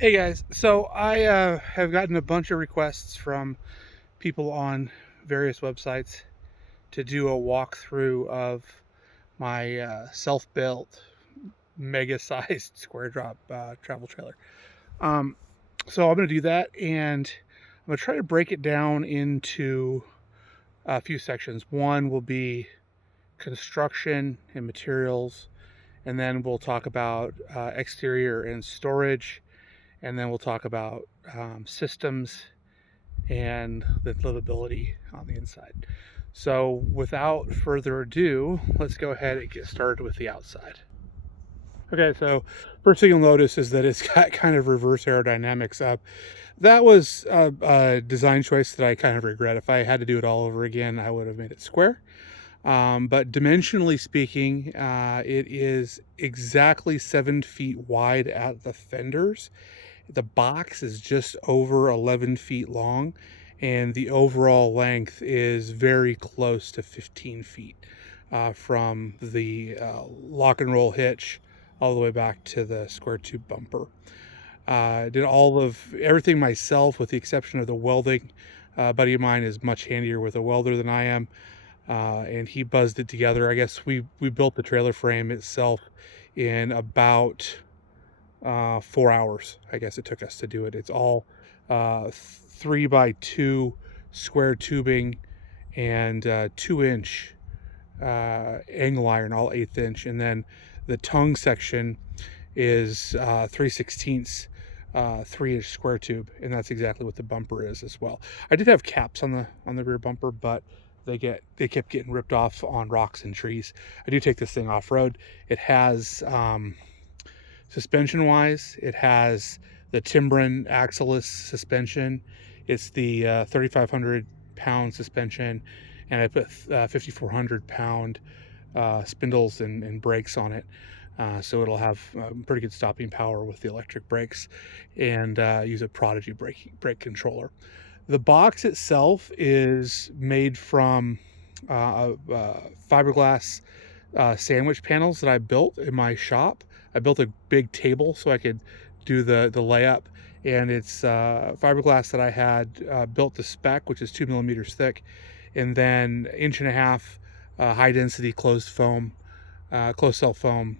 Hey guys, so I have gotten a bunch of requests from people on various websites to do a walkthrough of my self-built, mega-sized square drop travel trailer. Um, so I'm going to do that, and I'm going to try to break it down into a few sections. One will be construction and materials, and then we'll talk about exterior and storage, and then we'll talk about systems and the livability on the inside. So without further ado, let's go ahead and get started with the outside. Okay, so first thing you'll notice is that it's got kind of reverse aerodynamics. That was a design choice that I kind of regret. If I had to do it all over again, I would have made it square. But dimensionally speaking, it is exactly 7 feet wide at the fenders. The box is just over 11 feet long, and the overall length is very close to 15 feet from the lock and roll hitch all the way back to the square tube bumper. I did all of everything myself with the exception of the welding. A buddy of mine is much handier with a welder than I am, and he buzzed it together. I guess we built the trailer frame itself in about 4 hours. I guess it took us to do it. It's all 3x2 square tubing and 2 inch angle iron, all 1/8 inch, and then the tongue section is 3/16 3 inch square tube, and that's exactly what the bumper is as well. I did have caps on the rear bumper, but they kept getting ripped off on rocks and trees. I do take this thing off road. It has suspension wise, it has the Timbren axleless suspension. It's the 3,500 pound suspension, and I put 5,400 pound spindles and brakes on it. So it'll have pretty good stopping power with the electric brakes, and use a Prodigy brake controller. The box itself is made from fiberglass sandwich panels that I built in my shop. I built a big table so I could do the layup, and it's fiberglass that I had built to spec, which is 2 millimeters thick, and then 1.5 inch high density closed cell foam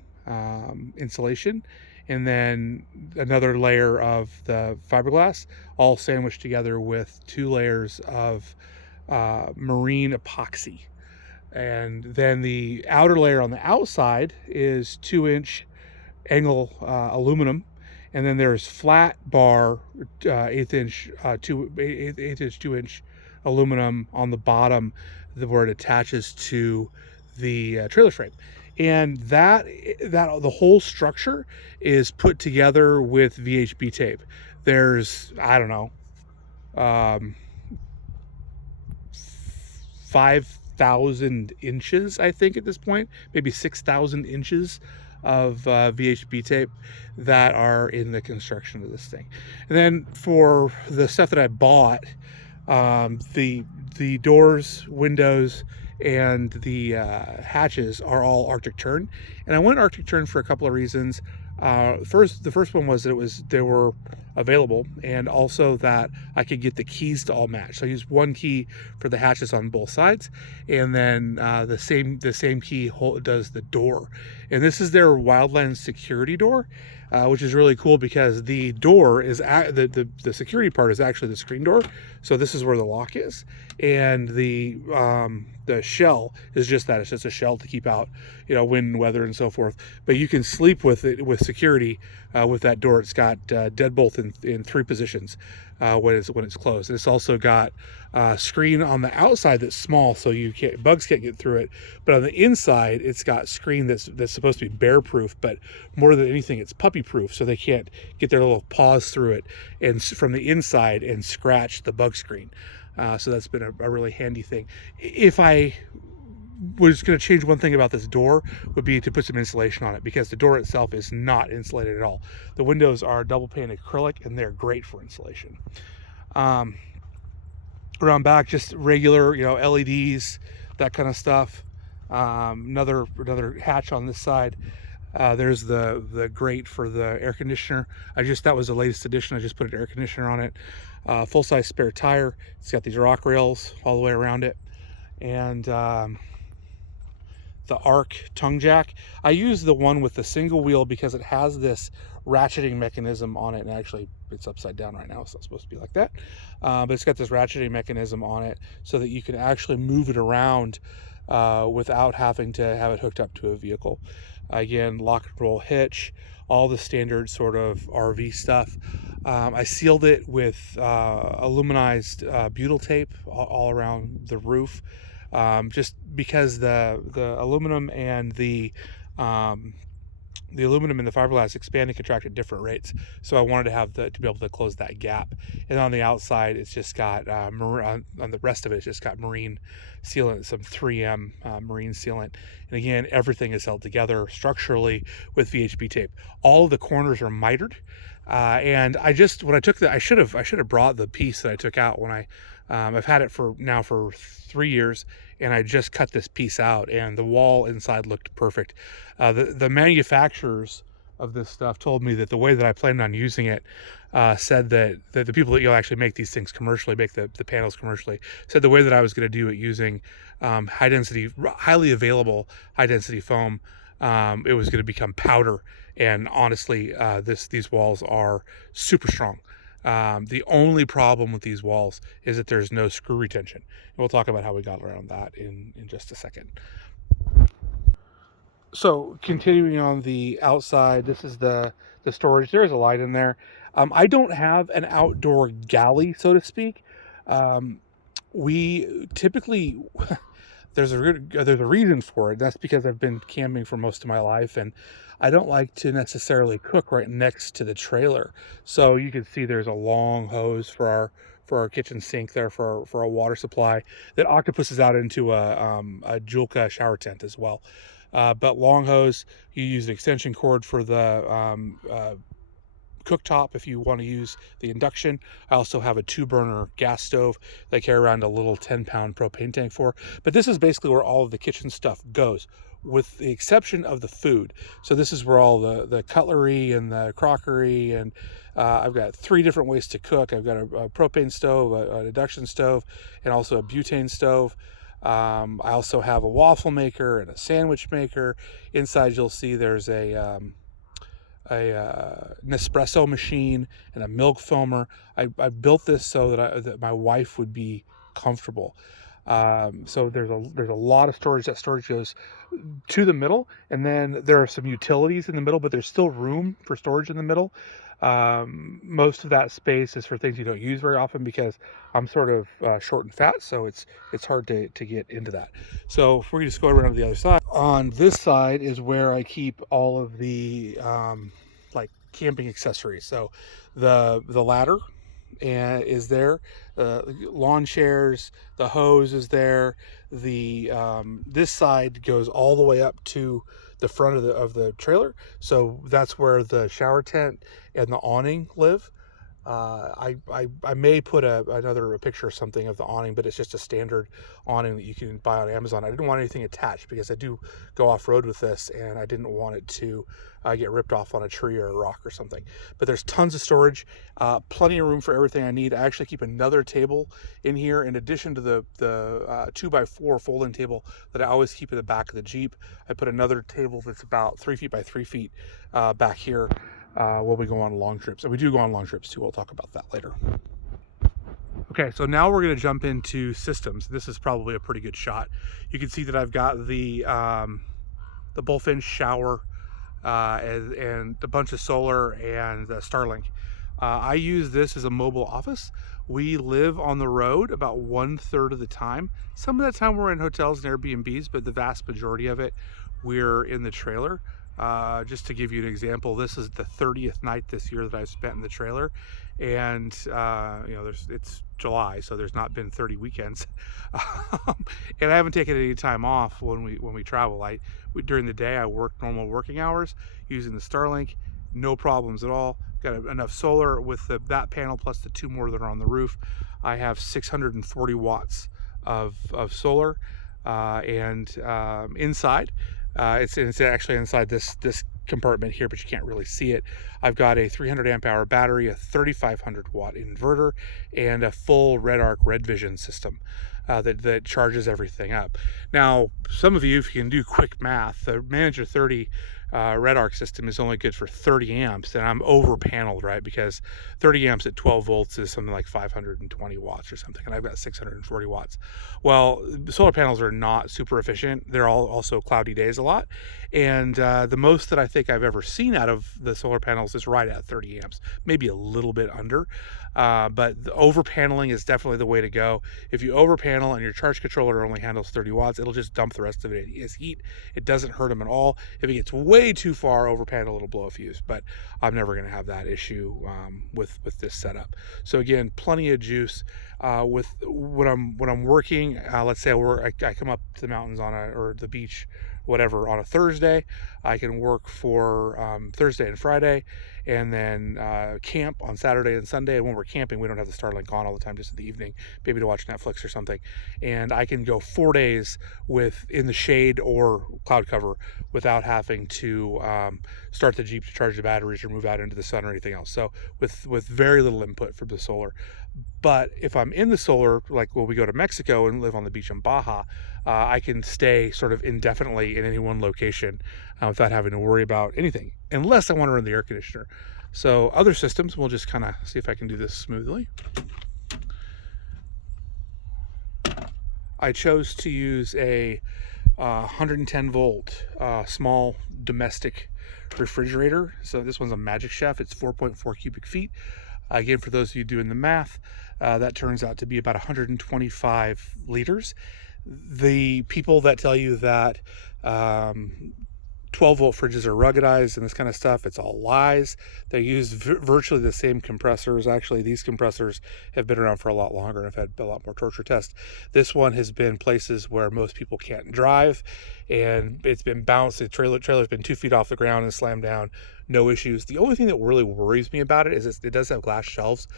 insulation, and then another layer of the fiberglass, all sandwiched together with 2 layers of marine epoxy. And then the outer layer on the outside is 2 inch angle aluminum, and then there's flat bar 2 inch aluminum on the bottom where it attaches to the trailer frame. And that the whole structure is put together with VHB tape. There's, I don't know, um, 5,000 inches, I think, at this point, maybe 6,000 inches of VHB tape that are in the construction of this thing. And then for the stuff that I bought, the doors, windows, and the hatches are all Arctic Tern, and I went Arctic Tern for a couple of reasons. The first one was that they were available, and also that I could get the keys to all match. So I used one key for the hatches on both sides, and then the same key does the door. And this is their Wildlands security door, which is really cool because the door is the security part is actually the screen door. So this is where the lock is, and the shell is just that. It's just a shell to keep out, wind and weather and so forth. But you can sleep with it with security with that door. It's got deadbolt in 3 positions when it's closed. And it's also got screen on the outside that's small, so bugs can't get through it. But on the inside, it's got screen that's supposed to be bear proof, but more than anything, it's puppy proof, so they can't get their little paws through it and from the inside and scratch the bug screen. So that's been a really handy thing. If I was going to change one thing about this door, would be to put some insulation on it, because the door itself is not insulated at all. The windows are double pane acrylic, and they're great for insulation. Um, Around back, just regular, LEDs, that kind of stuff. Another hatch on this side. There's the grate for the air conditioner. That was the latest edition. I just put an air conditioner on it. Full-size spare tire. It's got these rock rails all the way around it, and the ARC tongue jack. I use the one with the single wheel because it has this ratcheting mechanism on it, and actually it's upside down right now. It's not supposed to be like that, but it's got this ratcheting mechanism on it so that you can actually move it around without having to have it hooked up to a vehicle. Again, lock and roll hitch, all the standard sort of RV stuff. I sealed it with aluminized butyl tape all around the roof, just because the aluminum and the aluminum and the fiberglass expand and contract at different rates. So I wanted to have to be able to close that gap. And on the outside, it's just got on the rest of it, it's just got marine sealant, some 3M marine sealant. And again, everything is held together structurally with VHB tape. All of the corners are mitered. And when I took I should have brought the piece that I took out when I've had it for 3 years, and I just cut this piece out, and the wall inside looked perfect. The manufacturers of this stuff told me that the way that I planned on using it, said that the people that actually make these things commercially, make the panels commercially, said the way that I was going to do it using highly available high density foam, it was going to become powder. And honestly, these walls are super strong. The only problem with these walls is that there's no screw retention. And we'll talk about how we got around that in just a second. So continuing on the outside, this is the storage. There is a light in there. I don't have an outdoor galley, so to speak. We typically there's a reason for it. That's because I've been camping for most of my life, and I don't like to necessarily cook right next to the trailer. So you can see there's a long hose for our kitchen sink there, for our water supply, that octopuses out into a Julka shower tent as well. But long hose, you use an extension cord for the cooktop if you want to use the induction. I also have a 2-burner gas stove that I carry around a little 10-pound propane tank for. But this is basically where all of the kitchen stuff goes, with the exception of the food. So this is where all the cutlery and the crockery, and I've got 3 different ways to cook. I've got a propane stove, an induction stove, and also a butane stove. I also have a waffle maker and a sandwich maker. Inside you'll see there's a Nespresso machine and a milk foamer. I built this so that my wife would be comfortable. So there's a lot of storage. That storage goes to the middle, and then there are some utilities in the middle, but there's still room for storage in the middle. Most of that space is for things you don't use very often, because I'm sort of short and fat, so it's hard to get into that. So if we just go around to the other side, on this side is where I keep all of the like camping accessories. So the ladder is there, lawn chairs, the hose is there. This side goes all the way up to the front of the trailer, so that's where the shower tent and the awning live. I may put another picture or something of the awning, but it's just a standard awning that you can buy on Amazon. I didn't want anything attached because I do go off-road with this, and I didn't want it to get ripped off on a tree or a rock or something. But there's tons of storage, plenty of room for everything I need. I actually keep another table in here in addition to the 2x4 folding table that I always keep in the back of the Jeep. I put another table that's about 3 feet by 3 feet back here when we go on long trips. And we do go on long trips too. We'll talk about that later. Okay, so now we're going to jump into systems. This is probably a pretty good shot. You can see that I've got the Bullfinch shower and a bunch of solar and Starlink. I use this as a mobile office. We live on the road about 1/3 of the time. Some of that time we're in hotels and Airbnbs, but the vast majority of it we're in the trailer. Just to give you an example, this is the 30th night this year that I've spent in the trailer, and it's July, so there's not been 30 weekends, and I haven't taken any time off when we travel. During the day I work normal working hours using the Starlink, no problems at all. Got enough solar with that panel plus the 2 more that are on the roof. I have 640 watts of solar, and inside. It's actually inside this compartment here, but you can't really see it. I've got a 300 amp hour battery, a 3500 watt inverter, and a full RedArc RedVision system that charges everything up. Now, some of you, if you can do quick math, the Manager 30 RedArc system is only good for 30 amps, and I'm over paneled, right? Because 30 amps at 12 volts is something like 520 watts or something, and I've got 640 watts. Well, solar panels are not super efficient. They're all also cloudy days a lot, and the most that I think I've ever seen out of the solar panels is right at 30 amps, maybe a little bit under. But the over paneling is definitely the way to go. If you over panel and your charge controller only handles 30 watts, it'll just dump the rest of it as heat. It doesn't hurt them at all. If it gets way too far over panel, it'll blow a fuse, but I'm never going to have that issue with this setup. So again, plenty of juice. With when I'm working, let's say I come up to the mountains or the beach, whatever, on a Thursday, I can work for Thursday and Friday, and then camp on Saturday and Sunday. And when we're camping, we don't have the Starlink on all the time, just in the evening, maybe to watch Netflix or something. And I can go 4 days in the shade or cloud cover without having to start the Jeep to charge the batteries or move out into the sun or anything else. So with very little input from the solar. But if I'm in the solar, like when we go to Mexico and live on the beach in Baja, I can stay sort of indefinitely in any one location without having to worry about anything, unless I want to run the air conditioner. So other systems, we'll just kind of see if I can do this smoothly. I chose to use a 110 volt small domestic refrigerator. So this one's a Magic Chef. It's 4.4 cubic feet. Again, for those of you doing the math, that turns out to be about 125 liters. The people that tell you that 12 volt fridges are ruggedized and this kind of stuff, it's all lies. They use virtually the same compressors. Actually, these compressors have been around for a lot longer and have had a lot more torture tests. This one has been places where most people can't drive, and it's been bounced. The trailer's been 2 feet off the ground and slammed down. No issues. The only thing that really worries me about it is it does have glass shelves.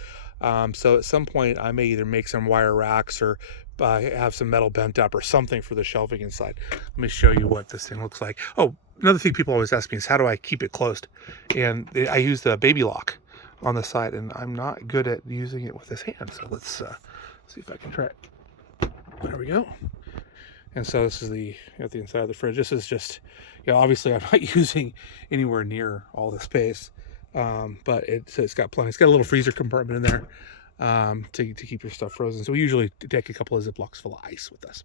So at some point I may either make some wire racks or have some metal bent up or something for the shelving inside. Let me show you what this thing looks like. Oh, another thing people always ask me is how do I keep it closed? And I use the baby lock on the side, and I'm not good at using it with this hand. So let's see if I can try it. There we go. And so this is the inside of the fridge. This is just, obviously I'm not using anywhere near all the space, but it's got plenty. It's got a little freezer compartment in there to keep your stuff frozen. So we usually take a couple of Ziplocs full of ice with us.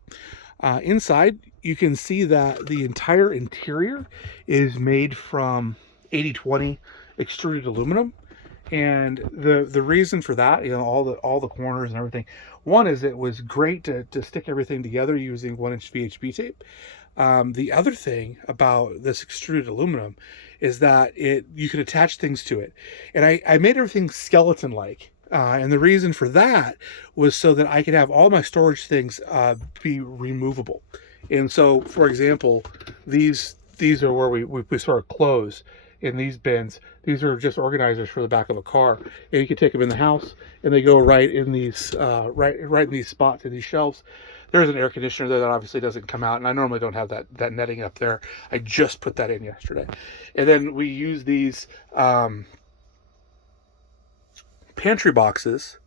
Inside, you can see that the entire interior is made from 80/20 extruded aluminum. And the reason for that, all the corners and everything, one is it was great to stick everything together using 1-inch VHB tape. The other thing about this extruded aluminum is that you can attach things to it. And I made everything skeleton-like. And the reason for that was so that I could have all my storage things be removable. And so, for example, these are where we sort of close in these bins. These are just organizers for the back of a car, and you can take them in the house, and they go right in these right in these spots in these shelves. There's an air conditioner there that obviously doesn't come out, and I normally don't have that netting up there. I just put that in yesterday. And then we use these pantry boxes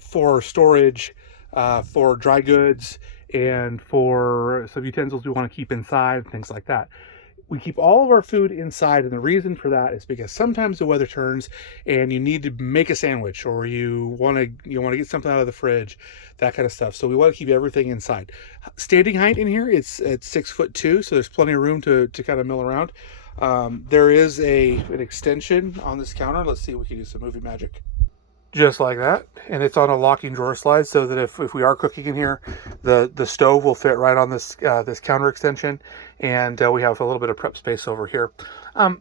for storage, for dry goods, and for some utensils we want to keep inside, things like that. We keep all of our food inside, and the reason for that is because sometimes the weather turns and you need to make a sandwich, or you want to get something out of the fridge, that kind of stuff. So we want to keep everything inside. Standing height in here, it's 6'2", so there's plenty of room to kind of mill around. There is an extension on this counter. Let's see if we can do some movie magic. Just like that, and it's on a locking drawer slide, so that if we are cooking in here, the stove will fit right on this counter extension, and we have a little bit of prep space over here.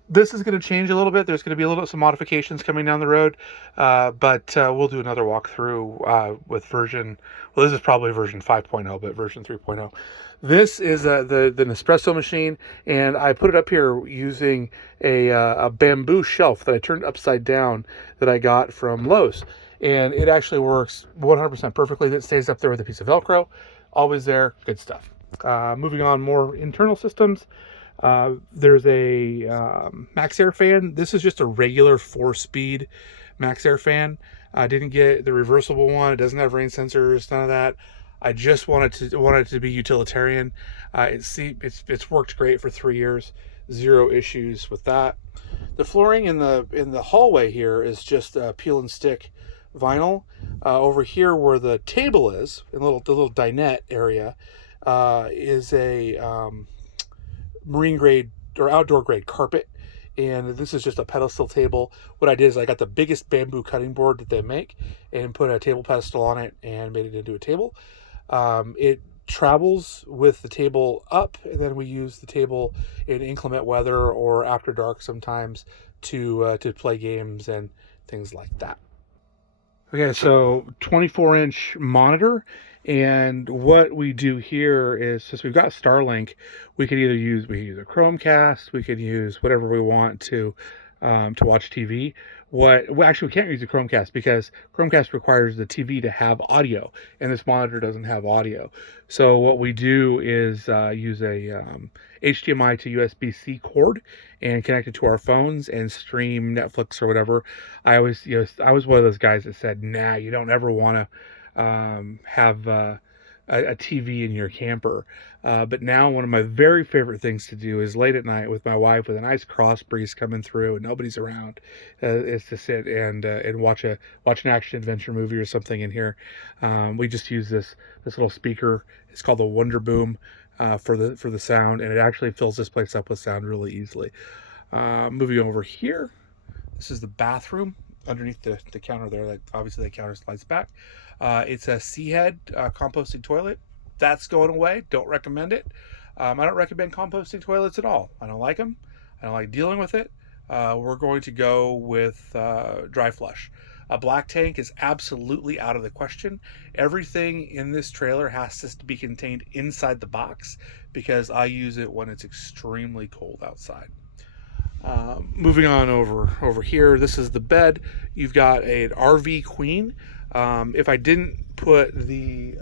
This is going to change a little bit. There's going to be some modifications coming down the road, but we'll do another walkthrough with version. Well, this is probably version 5.0, but version 3.0. This is the Nespresso machine, and I put it up here using a bamboo shelf that I turned upside down that I got from Lowe's. And it actually works 100% perfectly. It stays up there with a piece of Velcro. Always there. Good stuff. Moving on, more internal systems. There's a MaxxAir fan. This is just a regular 4-speed MaxxAir fan. I didn't get the reversible one. It doesn't have rain sensors, none of that. I just wanted it to be utilitarian. It's worked great for 3 years. Zero issues with that. The flooring in the hallway here is just peel and stick vinyl. Over here where the table is, in the little dinette area, is a marine grade or outdoor grade carpet, and this is just a pedestal table. What I did is I got the biggest bamboo cutting board that they make and put a table pedestal on it and made it into a table. It travels with the table up, and then we use the table in inclement weather or after dark sometimes to play games and things like that. Okay, so 24-inch monitor, and what we do here is, since we've got Starlink, we could use a Chromecast, we could use whatever we want to watch TV. Actually, we can't use a Chromecast because Chromecast requires the TV to have audio, and this monitor doesn't have audio. So what we do is use a HDMI to USB-C cord and connect it to our phones and stream Netflix or whatever. I was one of those guys that said, nah, you don't ever want to have a TV in your camper. But now one of my very favorite things to do is late at night with my wife, with a nice cross breeze coming through and nobody's around, is to sit and watch an action adventure movie or something in here. We just use this little speaker. It's called the Wonder Boom for the sound, and it actually fills this place up with sound really easily. Moving over here, this is the bathroom. Underneath the counter there, like obviously the counter slides back. It's a Seahead composting toilet. That's going away. Don't recommend it. I don't recommend composting toilets at all. I don't like them. I don't like dealing with it. We're going to go with dry flush. A black tank is absolutely out of the question. Everything in this trailer has to be contained inside the box because I use it when it's extremely cold outside. Moving on over here, this is the bed. You've got an RV queen. If I didn't put the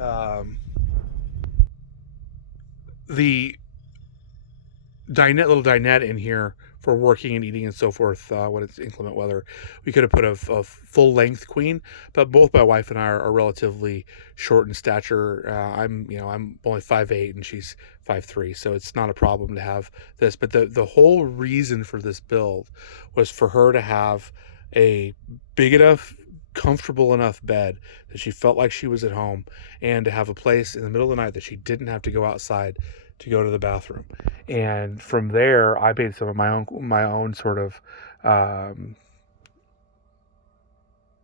little dinette in here for working and eating and so forth when it's inclement weather, we could have put a full length queen, but both my wife and I are relatively short in stature. I'm only 5'8" and she's 5'3", so it's not a problem to have this. But the whole reason for this build was for her to have a big enough, comfortable enough bed that she felt like she was at home, and to have a place in the middle of the night that she didn't have to go outside to go to the bathroom. And from there, I made some of my own sort of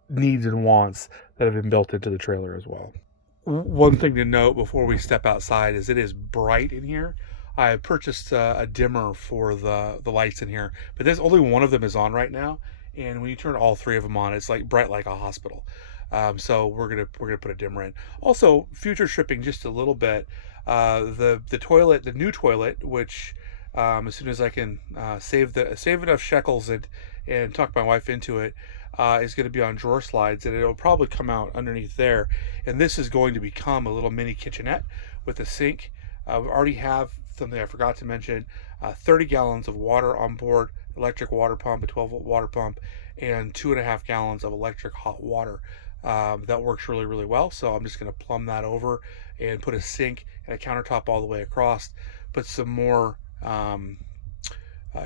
needs and wants that have been built into the trailer as well. One thing to note before we step outside is it is bright in here. I purchased a dimmer for the lights in here, but there's only one of them is on right now, and when you turn all three of them on, it's like bright like a hospital. So we're gonna put a dimmer in. Also, future tripping just a little bit. The toilet, the new toilet, which as soon as I can save enough shekels and talk my wife into it, is going to be on drawer slides, and it'll probably come out underneath there. And this is going to become a little mini kitchenette with a sink. We already have something I forgot to mention: 30 gallons of water on board, electric water pump, a 12-volt water pump, and 2.5 gallons of electric hot water. That works really, really well. So I'm just going to plumb that over and put a sink and a countertop all the way across. Put some more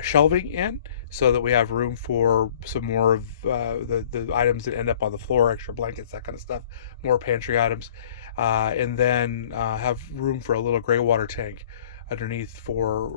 shelving in so that we have room for some more of the items that end up on the floor, extra blankets, that kind of stuff, more pantry items, and then have room for a little gray water tank underneath for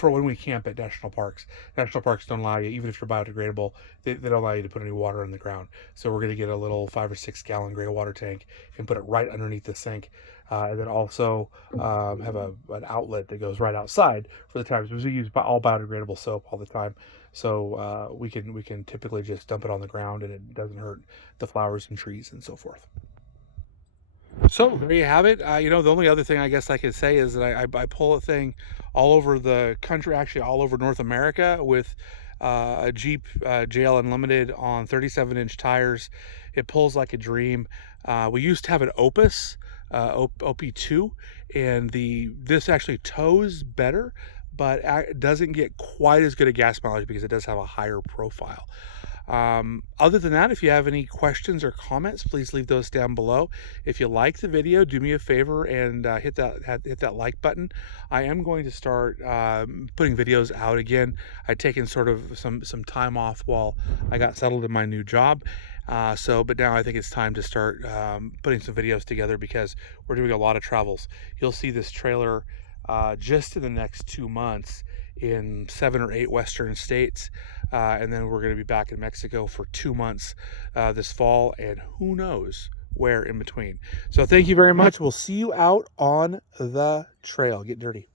when we camp at national parks. National parks don't allow you, even if you're biodegradable, they don't allow you to put any water in the ground. So we're going to get a little 5 or 6 gallon gray water tank and put it right underneath the sink. And then also have an outlet that goes right outside for the times, because we use all biodegradable soap all the time. So we can typically just dump it on the ground and it doesn't hurt the flowers and trees and so forth. So there you have it. The only other thing I guess I could say is that I pull a thing all over the country, actually all over North America, with a Jeep JL Unlimited on 37-inch tires. It pulls like a dream. We used to have an Opus OP2, and this actually tows better, but it doesn't get quite as good a gas mileage because it does have a higher profile. Other than that, if you have any questions or comments, please leave those down below. If you like the video, do me a favor and hit that like button. I am going to start putting videos out again. I'd taken sort of some time off while I got settled in my new job. But now I think it's time to start putting some videos together because we're doing a lot of travels. You'll see this trailer just in the next 2 months in 7 or 8 western states, and then we're going to be back in Mexico for 2 months this fall, and who knows where in between. So thank you very much. We'll see you out on the trail. Get dirty.